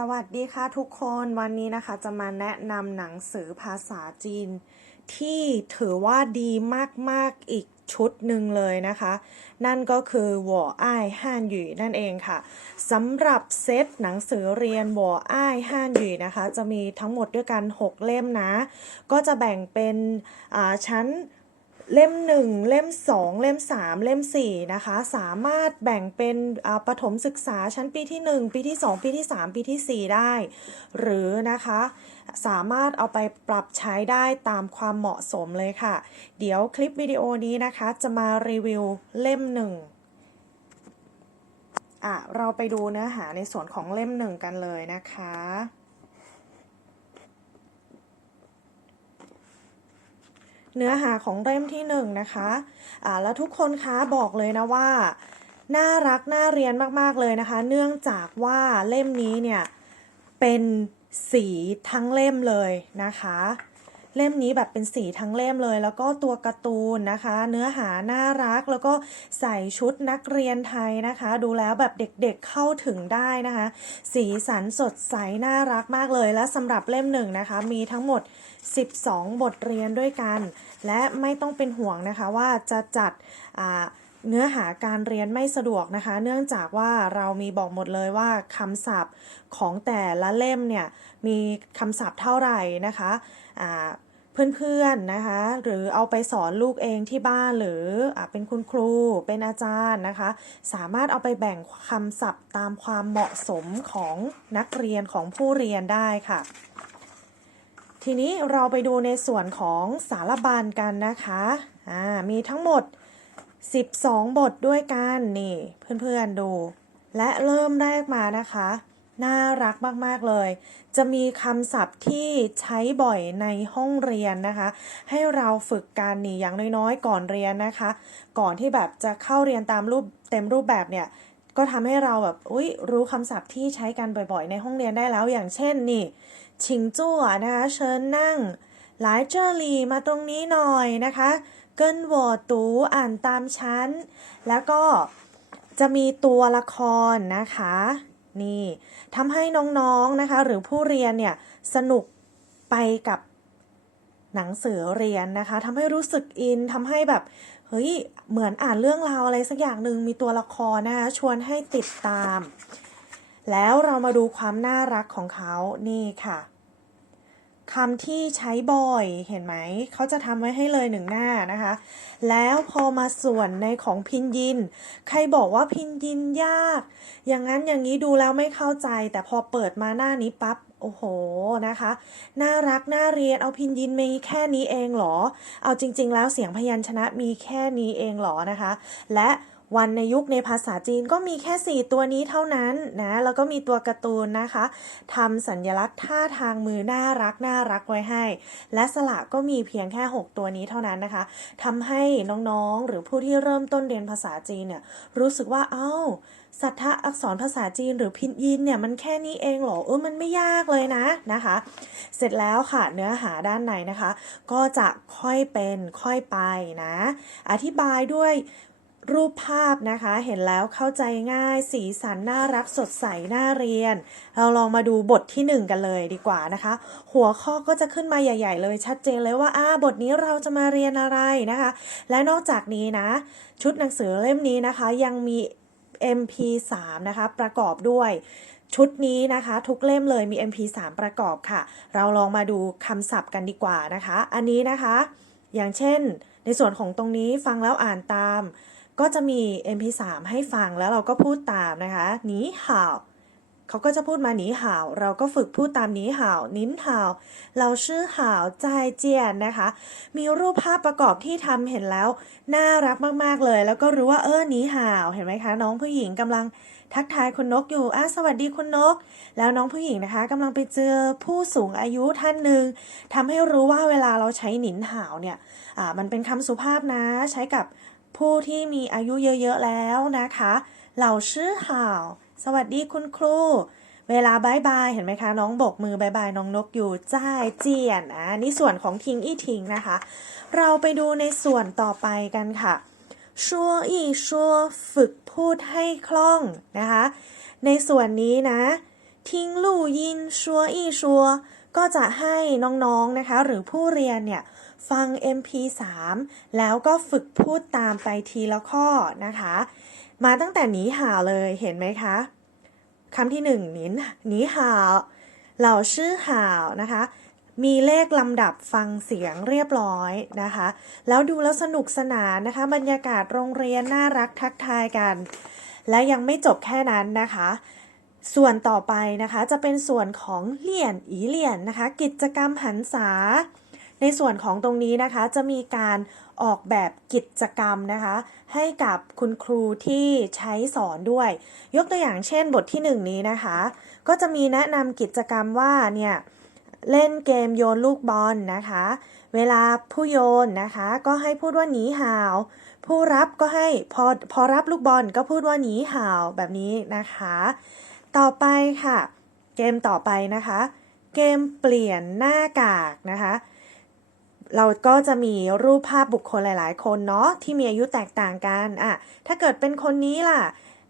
สวัสดีค่ะทุกคนวันนี้นะคะจะมาแนะนำหนังสือภาษาจีน ที่ถือว่าดีมาก ๆ อีกชุดหนึ่งเลยนะคะ นั่นก็คือวออ้ายห้านหยู่นั่นเองค่ะสำหรับเซตหนังสือเรียนวออ้ายห้านหยู่นะคะ จะมีทั้งหมดด้วยกัน 6 เล่มนะ ก็จะแบ่งเป็นชั้น เล่ม1เล่ม2เล่ม3เล่ม4นะคะ สามารถแบ่งเป็นประถมศึกษาชั้นปีที่1ปีที่2ปีที่3ปีที่4ได้ หรือนะคะสามารถเอาไปปรับใช้ได้ตามความเหมาะสมเลยค่ะ เดี๋ยวคลิปวิดีโอนี้นะคะ จะมารีวิวเล่ม1อะเราไปดูเนื้อหาในส่วนของเล่ม1กันเลยนะคะ เนื้อหาของเล่มที่หนึ่งนะคะอ่าแล้วทุกคนคะบอกเลยนะว่า น่ารักน่าเรียนมากๆเลยนะคะ เนื่องจากว่าเล่มนี้เนี่ยเป็นสีทั้งเล่มเลยนะคะ เล่มนี้แบบเป็นสีทั้งเล่มเลย แล้วก็ตัวการ์ตูนนะคะ เนื้อหาน่ารักแล้วก็ใส่ชุดนักเรียนไทยนะคะ ดูแล้วแบบเด็กๆเข้าถึงได้นะคะ สีสันสดใสน่ารักมากเลย และสำหรับเล่มหนึ่งนะคะ มีทั้งหมด 12 บทเรียนด้วยกัน และไม่ต้องเป็นห่วงนะคะว่าจะจัดอ่าเนื้อหาการเรียนไม่สะดวกนะคะ เนื่องจากว่าเรามีบอกหมดเลยว่าคำศัพท์ของแต่ละเล่มเนี่ยมีคำศัพท์เท่าไหร่นะคะอ่า เพื่อนๆนะคะ หรือเอาไปสอนลูกเองที่บ้านหรืออเป็นคุณครูเป็นอาจารย์นะคะ สามารถเอาไปแบ่งคำศัพท์ตามความเหมาะสมของนักเรียนของผู้เรียนได้ค่ะ ทีนี้เราไปดูในส่วนของสารบัญกันนะคะอ่ามีทั้งหมด 12 บทด้วยกันนี่เพื่อนๆดู และเริ่มแรกมานะคะ น่ารักมากๆเลย จะมีคำศัพท์ที่ใช้บ่อยในห้องเรียนนะคะ ให้เราฝึกกันนี่อย่างน้อยๆ ก่อนเรียนนะคะ ก่อนที่แบบจะเข้าเรียนตามรูปเต็มรูปแบบเนี่ย ก็ทำให้เราแบบอุ๊ยรู้คำศัพท์ที่ใช้กันบ่อยๆ ในห้องเรียนได้แล้วอย่างเช่นนี่ชิงจั่วนะคะเชิญนั่งหลายเจอรี่มาตรงนี้หน่อยนะคะเกินวอตูอ่านตามชั้น แล้วก็จะมีตัวละครนะคะ นี่ทำให้น้องๆนะคะหรือผู้เรียนเนี่ยสนุกไปกับหนังสือเรียนนะคะทำให้รู้สึกอินทำให้แบบเฮ้ยเหมือนอ่านเรื่องราวอะไรสักอย่างหนึ่งมีตัวละครนะคะชวนให้ติดตาม แล้วเรามาดูความน่ารักของเขานี่ค่ะ คำที่ใช้บ่อยเห็นไหม เขาจะทำไว้ให้เลยหนึ่งหน้านะคะ แล้วพอมาส่วนในของพินยิน ใครบอกว่าพินยินยาก อย่างนั้นอย่างนี้ดูแล้วไม่เข้าใจ แต่พอเปิดมาหน้านี้ปั๊บโอ้โหนะคะ น่ารักน่าเรียนเอาพินยินมีแค่นี้เองเหรอ เอาจริง ๆ แล้วเสียงพยัญชนะมีแค่นี้เองเหรอนะคะ และ วันในยุคในภาษาจีนก็มีแค่ 4 ตัวนี้เท่านั้นนะ แล้วก็มีตัวการ์ตูนนะคะทำสัญลักษณ์ท่าทางมือน่ารักน่ารักไว้ให้ และสระก็มีเพียงแค่ 6 ตัวนี้เท่านั้นนะคะทำให้น้องๆ หรือผู้ที่เริ่มต้นเรียนภาษาจีนเนี่ยรู้สึกว่าเอ้าสัทธะอักษรภาษาจีนหรือพินยินเนี่ยมันแค่นี้เองเหรอเออมันไม่ยากเลยนะนะคะ เสร็จแล้วค่ะเนื้อหาด้านในนะคะ ก็จะค่อยเป็นค่อยไปนะ อธิบายด้วย รูปภาพนะคะ เห็นแล้วเข้าใจง่าย สีสันน่ารักสดใสน่าเรียน เราลองมาดูบทที่ 1 กันเลยดีกว่านะคะ หัวข้อก็จะขึ้นมาใหญ่ ๆ เลยชัดเจนเลยว่าอ่าบทนี้เราจะมาเรียนอะไรนะคะ และนอกจากนี้นะ ชุดหนังสือเล่มนี้นะคะ ยังมี MP3 นะคะ ประกอบด้วยชุดนี้นะคะ ทุกเล่มเลยมี MP3 ประกอบค่ะ เราลองมาดูคำศัพท์กันดีกว่านะคะ อันนี้นะคะ อย่างเช่น ในส่วนของตรงนี้ฟังแล้วอ่านตาม ก็จะมี MP3 ให้ฟังแล้วเราก็พูดตามนะคะหนีห่าวเขาก็จะพูดมาหนีห่าว เราก็ฝึกพูดตามหนีห่าวนิ้นห่าวเราชื่อห่าวใจเจียนนะคะ มีรูปภาพประกอบที่ทำเห็นแล้วน่ารักมาก ๆ เลย แล้วก็รู้ว่าเออหนีห่าวเห็นไหมคะ น้องผู้หญิงกำลังทักทายคุณนกอยู่อะสวัสดีคุณนก แล้วน้องผู้หญิงนะคะกำลังไปเจอผู้สูงอายุท่านหนึ่งทำให้รู้ว่าเวลาเราใช้หนินห่าวเนี่ยอ่ามันเป็นคำสุภาพนะใช้กับ ผู้ที่มีอายุเยอะ ๆ แล้วนะคะเหล่าชื่อห่าว สวัสดีคุณครู เวลาบายบายเห็นไหมคะ น้องบกมือบายบายน้องนกอยู่จ้ายเจียนอะนี่ส่วนของทิงอี้ทิงนะคะ เราไปดูในส่วนต่อไปกันค่ะชัวอีชัวฝึกพูดให้คล่องนะคะ ในส่วนนี้นะทิ้งลู่ยินชัวอีชัวก็จะให้น้องๆนนะคะ หรือผู้เรียนเนี่ย ฟัง MP3 แล้วก็ฝึกพูดตามไปทีละข้อนะคะ มาตั้งแต่หนีห่าวเลยเห็นไหมคะคำที่หนึ่งหนีหนีห่าวเหล่าชื่อห่าวนะคะ มีเลขลำดับฟังเสียงเรียบร้อยนะคะ แล้วดูแล้วสนุกสนานนะคะ บรรยากาศโรงเรียนน่ารักทักทายกัน และยังไม่จบแค่นั้นนะคะส่วนต่อไปนะคะจะเป็นส่วนของเลี่ยนอีเลี่ยนนะคะ กิจกรรมหันษา ในส่วนของตรงนี้นะคะจะมีการออกแบบกิจกรรมนะคะ ให้กับคุณครูที่ใช้สอนด้วย ยกตัวอย่างเช่นบทที่หนึ่งนี้นะคะ ก็จะมีแนะนำกิจกรรมว่าเนี่ยเล่นเกมโยนลูกบอลนะคะ เวลาผู้โยนนะคะ ก็ให้พูดว่าหนีห่าว ผู้รับก็ให้พอพอรับลูกบอลก็พูดว่าหนีห่าวแบบนี้นะคะ ต่อไปค่ะ เกมต่อไปนะคะ เกมเปลี่ยนหน้ากากนะคะ เราก็จะมีรูปภาพบุคคลหลาย ๆ คนเนาะที่มีอายุแตกต่างกันอะถ้าเกิดเป็นคนนี้ล่ะ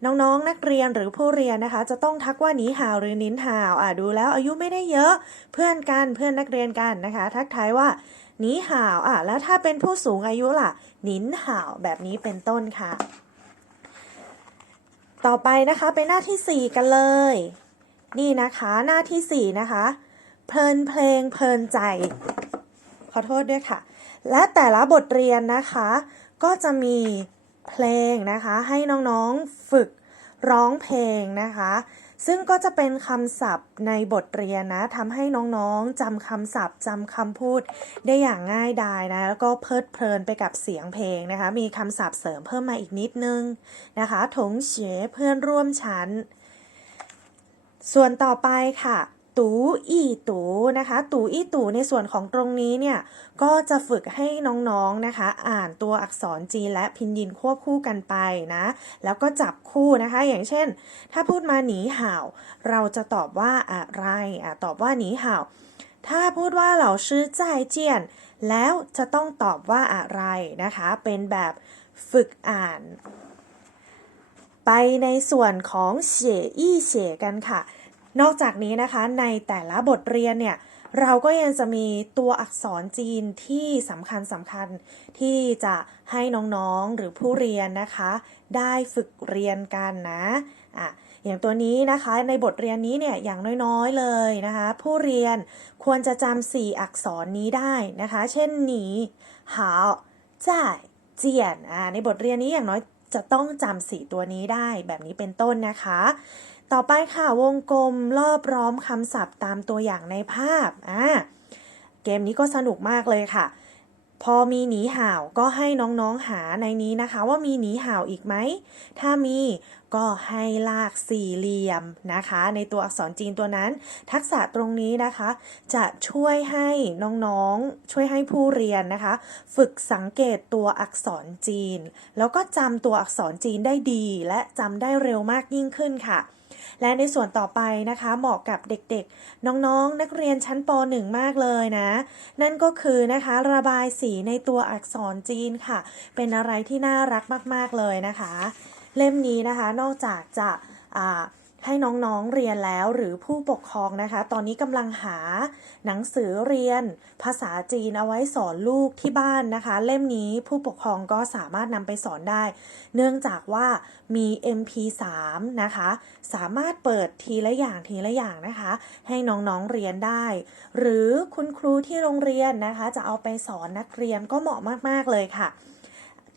น้องๆนักเรียนหรือผู้เรียนนะคะ จะต้องทักว่าหนีห่าวหรือนินห่าวอะดูแล้วอายุไม่ได้เยอะเพื่อนกันเพื่อนนักเรียนกันนะคะ ทักทายว่าหนีห่าวอะแล้วถ้าเป็นผู้สูงอายุล่ะนินห่าวแบบนี้เป็นต้นค่ะ ต่อไปนะคะเป็นหน้าที่ 4 กันเลย นี่นะคะหน้าที่ 4 นะคะ เพลินเพลงเพลินใจ อโทษด้วยค่ะ และแต่ละบทเรียนนะคะ ก็จะมีเพลงนะคะ ให้น้องๆฝึกร้องเพลงนะคะ ซึ่งก็จะเป็นคำศัพท์ในบทเรียนนะทำให้น้องๆจำคำศัพท์จำคำพูดได้อย่างง่ายดายนะ แล้วก็เพลิดเพลินไปกับเสียงเพลงนะคะ มีคำศัพท์เสริมเพิ่มมาอีกนิดนึงนะคะถงเฉยเพื่อนร่วมชั้น ส่วนต่อไปค่ะ ตูอีตูนะคะ ตูอีตูในส่วนของตรงนี้เนี่ยก็จะฝึกให้น้องๆนะคะ อ่านตัวอักษรจีนและพินยินควบคู่กันไปนะ แล้วก็จับคู่นะคะ อย่างเช่น ถ้าพูดมาหนีห่าว เราจะตอบว่าอะไรอะตอบว่าหนีห่าว ถ้าพูดว่าเหล่าชื่อใจเจียน แล้วจะต้องตอบว่าอะไรนะคะ เป็นแบบฝึกอ่าน ไปในส่วนของเฉยอี้เฉยกันค่ะ นอกจากนี้นะคะในแต่ละบทเรียนเนี่ยเราก็ยังจะมีตัวอักษรจีนที่สำคัญสำคัญที่จะให้น้องๆหรือผู้เรียนนะคะ ได้ฝึกเรียนกันนะอะอย่างตัวนี้นะคะในบทเรียนนี้เนี่ยอย่างน้อยๆเลยนะคะ ผู้เรียนควรจะจำสี่อักษรนี้ได้นะคะ เช่นหนีหาวจ่ายเจียนอ่าในบทเรียนนี้อย่างน้อย จะต้องจำสี่ตัวนี้ได้แบบนี้เป็นต้นนะคะ ต่อไปค่ะวงกลมรอบร้อมคำศัพท์ตามตัวอย่างในภาพอ่าเกมนี้ก็สนุกมากเลยค่ะ พอมีหนีห่าวก็ให้น้องๆหาในนี้นะคะ ว่ามีหนีห่าวอีกไหม ถ้ามีก็ให้ลากสี่เหลี่ยมนะคะ ในตัวอักษรจีนตัวนั้น ทักษะตรงนี้นะคะ จะช่วยให้น้องๆ ช่วยให้ผู้เรียนนะคะ ฝึกสังเกตตัวอักษรจีน แล้วก็จำตัวอักษรจีนได้ดี และจำได้เร็วมากยิ่งขึ้นค่ะ และในส่วนต่อไปนะคะเหมาะกับเด็กๆ น้องๆนักเรียนชั้นป .1 มากเลยนะ นั่นก็คือนะคะระบายสีในตัวอักษรจีนค่ะ เป็นอะไรที่น่ารักมากๆเลยนะคะ เล่มนี้นะคะนอกจากจะอ่า ให้น้องๆเรียนแล้วหรือผู้ปกครองนะคะ ตอนนี้กำลังหาหนังสือเรียน ภาษาจีนเอาไว้สอนลูกที่บ้านนะคะ เล่มนี้ผู้ปกครองก็สามารถนำไปสอนได้ เนื่องจากว่ามี MP3 นะคะ สามารถเปิดทีละอย่างทีละอย่างนะคะ ให้น้องๆเรียนได้ หรือคุณครูที่โรงเรียนนะคะ จะเอาไปสอนนักเรียนก็เหมาะมากๆเลยค่ะ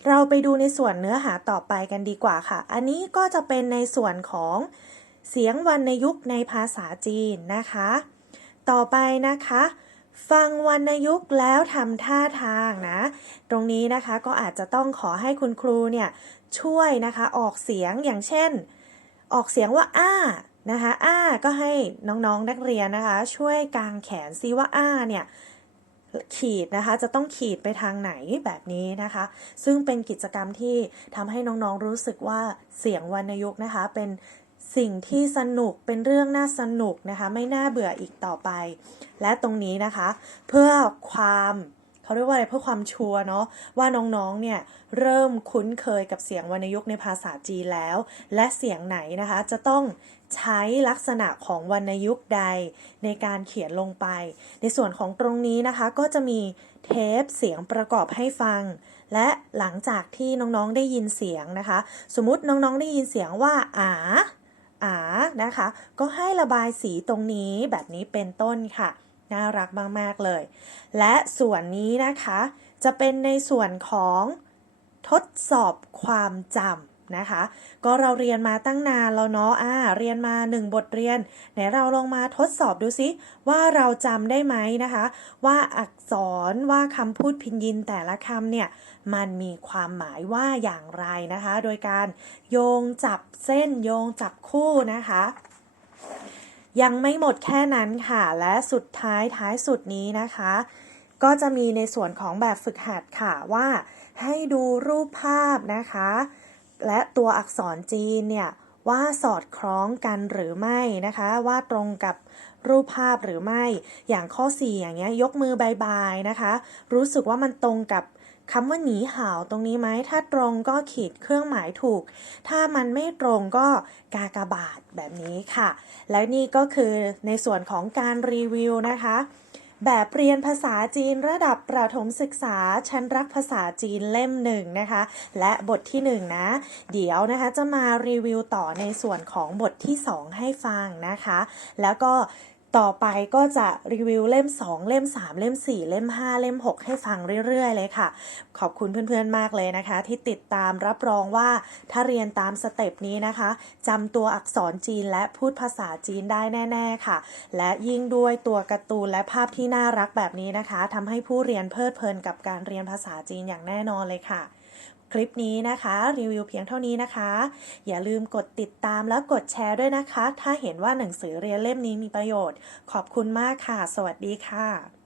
เราไปดูในส่วนเนื้อหาต่อไปกันดีกว่าค่ะ อันนี้ก็จะเป็นในส่วนของ เสียงวรรณยุกต์ในภาษาจีนนะคะ ต่อไปนะคะ ฟังวรรณยุกต์แล้วทำท่าทางนะ ตรงนี้นะคะก็อาจจะต้องขอให้คุณครูเนี่ยช่วยนะคะออกเสียงอย่างเช่น ออกเสียงว่าอ้านะคะอ้าก็ให้น้องๆนนักเรียนนะคะ ช่วยกางแขนซิว่าอ้าเนี่ยขีดนะคะจะต้องขีดไปทางไหนแบบนี้นะคะ ซึ่งเป็นกิจกรรมที่ทำให้น้องๆรู้สึกว่าเสียงวรรณยุกต์นะคะ เป็น สิ่งที่สนุกเป็นเรื่องน่าสนุกนะคะ ไม่น่าเบื่ออีกต่อไป และตรงนี้นะคะ เพื่อความเขาเรียกว่าอะไรเพื่อความชัวเนาะว่าน้องๆเนี่ยเริ่มคุ้นเคยกับเสียงวรรณยุกต์ในภาษาจีนแล้ว และเสียงไหนนะคะ จะต้องใช้ลักษณะของวรรณยุกต์ใดในการเขียนลงไป ในส่วนของตรงนี้นะคะก็จะมีเทปเสียงประกอบให้ฟัง และหลังจากที่น้องๆได้ยินเสียงนะคะ สมมุติน้องๆได้ยินเสียงว่าอา อานะคะ ก็ให้ระบายสีตรงนี้แบบนี้เป็นต้นค่ะ น่ารักมาก ๆ เลย และส่วนนี้นะคะ จะเป็นในส่วนของทดสอบความจำ นะคะ ก็เราเรียนมาตั้งนานแล้วเนาะอ่าเรียนมา 1 บทเรียนไหนเราลองมาทดสอบดูซิว่าเราจำได้ไหมนะคะ ว่าอักษรว่าคำพูดพินยินแต่ละคำเนี่ยมันมีความหมายว่าอย่างไรนะคะ โดยการโยงจับเส้นโยงจับคู่นะคะยังไม่หมดแค่นั้นค่ะ และสุดท้ายท้ายสุดนี้นะคะ ก็จะมีในส่วนของแบบฝึกหัดค่ะว่า ให้ดูรูปภาพนะคะ และตัวอักษรจีนเนี่ยว่าสอดคล้องกันหรือไม่นะคะ ว่าตรงกับรูปภาพหรือไม่อย่างข้อ 4 อย่างเงี้ยยกมือบายบายนะคะ รู้สึกว่ามันตรงกับคำว่าหนีห่าวตรงนี้ไหม ถ้าตรงก็ขีดเครื่องหมายถูก ถ้ามันไม่ตรงก็กากบาทแบบนี้ค่ะ และนี่ก็คือในส่วนของการรีวิวนะคะ แบบเรียนภาษาจีนระดับประถมศึกษาชั้นรักภาษาจีนเล่มหนึ่งนะคะ และบทที่หนึ่งนะเดี๋ยวนะคะจะมารีวิวต่อในส่วนของบทที่สองให้ฟังนะคะ แล้วก็ ต่อไปก็จะรีวิวเล่ม 2 เล่ม 3 เล่ม 4 เล่ม 5 เล่ม 6 ให้ฟังเรื่อยๆ เลยค่ะ ขอบคุณเพื่อนๆมากเลยนะคะ ที่ติดตามรับรองว่าถ้าเรียนตามสเต็ปนี้นะคะจำตัวอักษรจีนและพูดภาษาจีนได้แน่ๆค่ะ และยิ่งด้วยตัวการ์ตูนและภาพที่น่ารักแบบนี้นะคะทำให้ผู้เรียนเพลิดเพลินกับการเรียนภาษาจีนอย่างแน่นอนเลยค่ะ คลิปนี้นะคะ รีวิวเพียงเท่านี้นะคะ อย่าลืมกดติดตามและกดแชร์ด้วยนะคะ ถ้าเห็นว่าหนังสือเรียนเล่มนี้มีประโยชน์ ขอบคุณมากค่ะ สวัสดีค่ะ